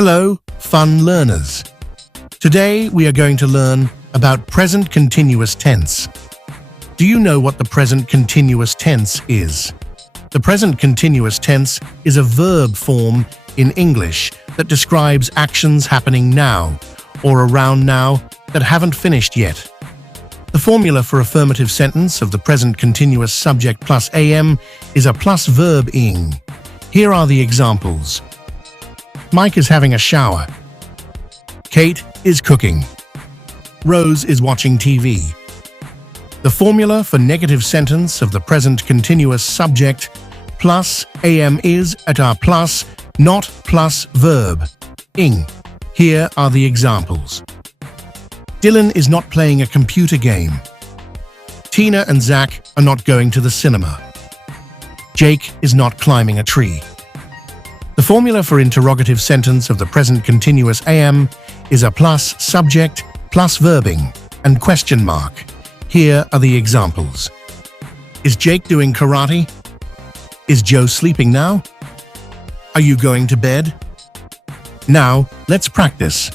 Hello, fun learners. Today we are going to learn about present continuous tense. Do you know what the present continuous tense is? The present continuous tense is a verb form in English that describes actions happening now or around now that haven't finished yet. The formula for affirmative sentence of the present continuous subject plus am is a plus verb ing. Here are the examples. Mike is having a shower. Kate is cooking. Rose is watching TV. The formula for negative sentence of the present continuous subject plus am is at our plus, not plus verb, ing. Here are the examples. Dylan is not playing a computer game. Tina and Zach are not going to the cinema. Jake is not climbing a tree. The formula for interrogative sentence of the present continuous am is a plus subject, plus verbing, and question mark. Here are the examples. Is Jake doing karate? Is Joe sleeping now? Are you going to bed? Now, let's practice.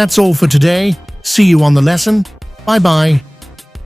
That's all for today. See you on the lesson. Bye-bye.